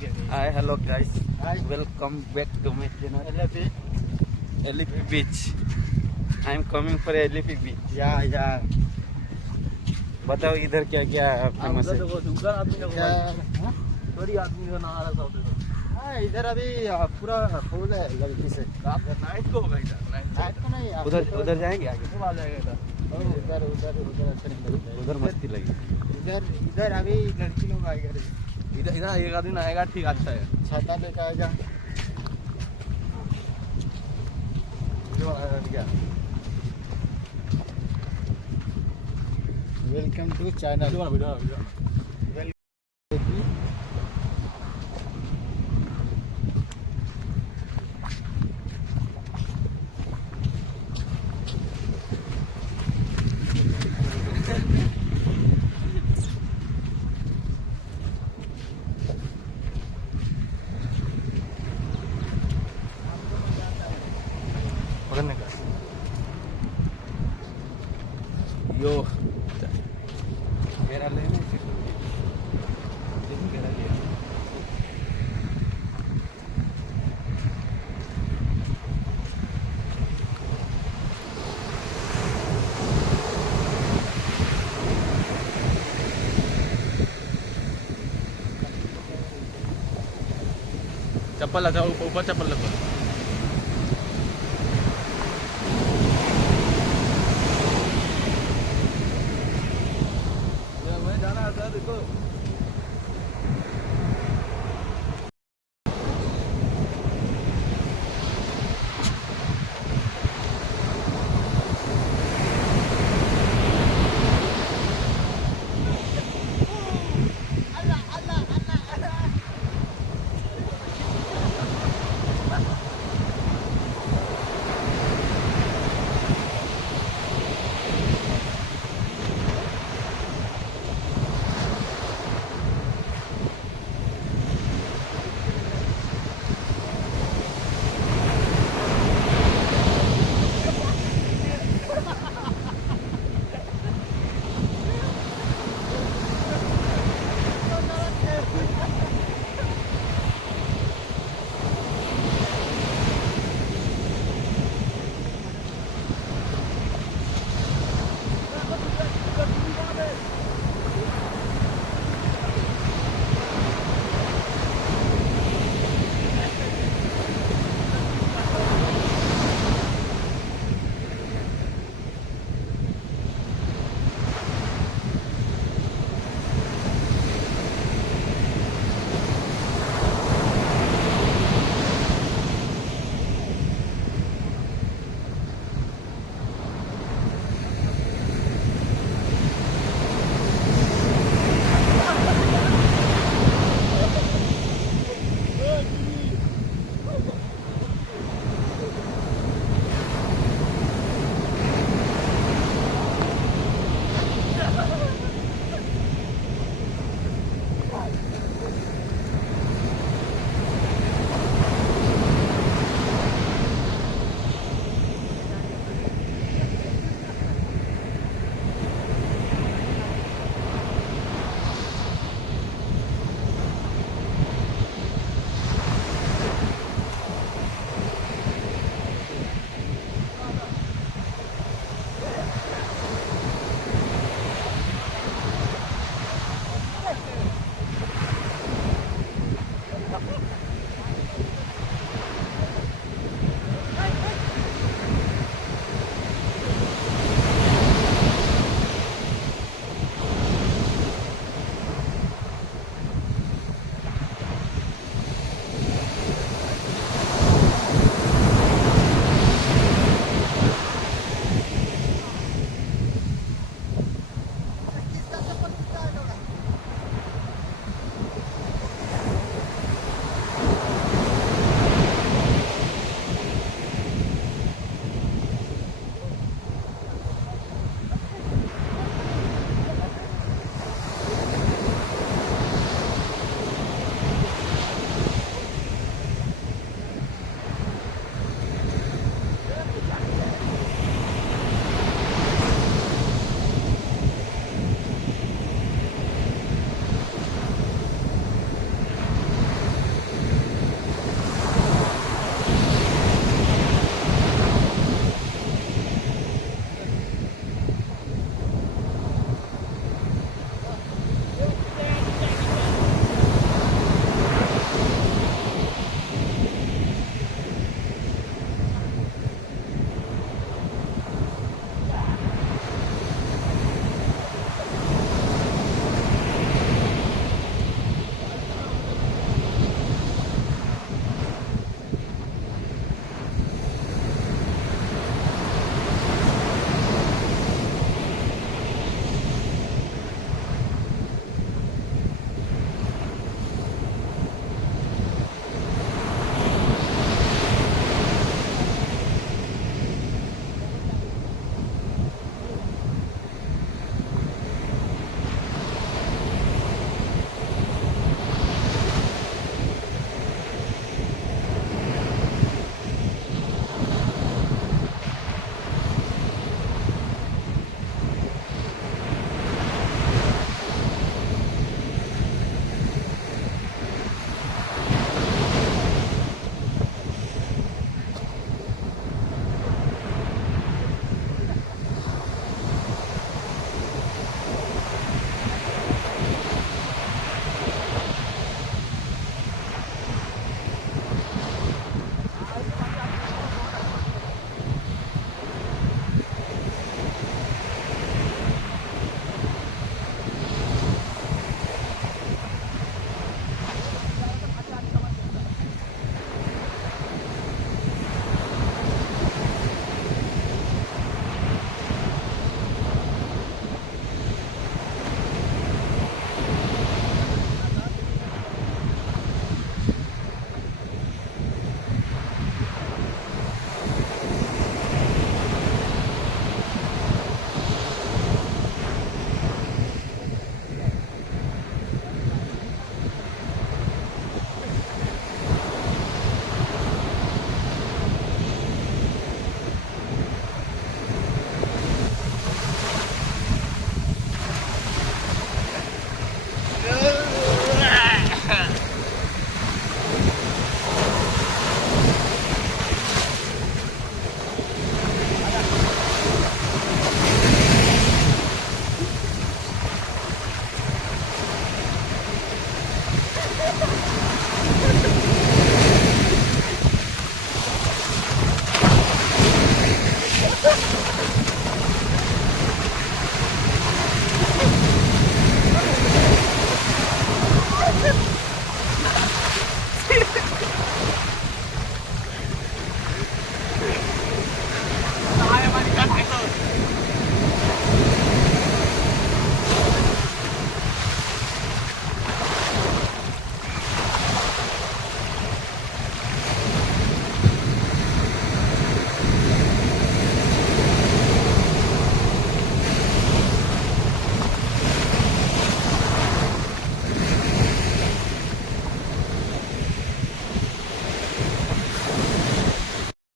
Hi, hello guys. Hi. Welcome back to my channel. Elephant Beach. I am coming for Elephant Beach. या बताओ इधर क्या क्या फेमस है? थोड़ी आदमी का नहा रहा था हाँ इधर अभी पूरा फुल है लड़की से नाइट को होगा इधर नाइट को नहीं उधर उधर जाएंगे आगे? आ जाएगा इधर उधर उधर अच्छा नहीं लगता उधर मस्ती लगी। इधर इधर अभी लड़की लोग आएगा इधर इधर एक आदमी आएगा, ठीक अच्छा है। छाता लेकर आएगा वेलकम टू चैनल पकड़ने का यो मेरा लेने मेरा ले चप्पल लगा ऊपर चप्पल लगा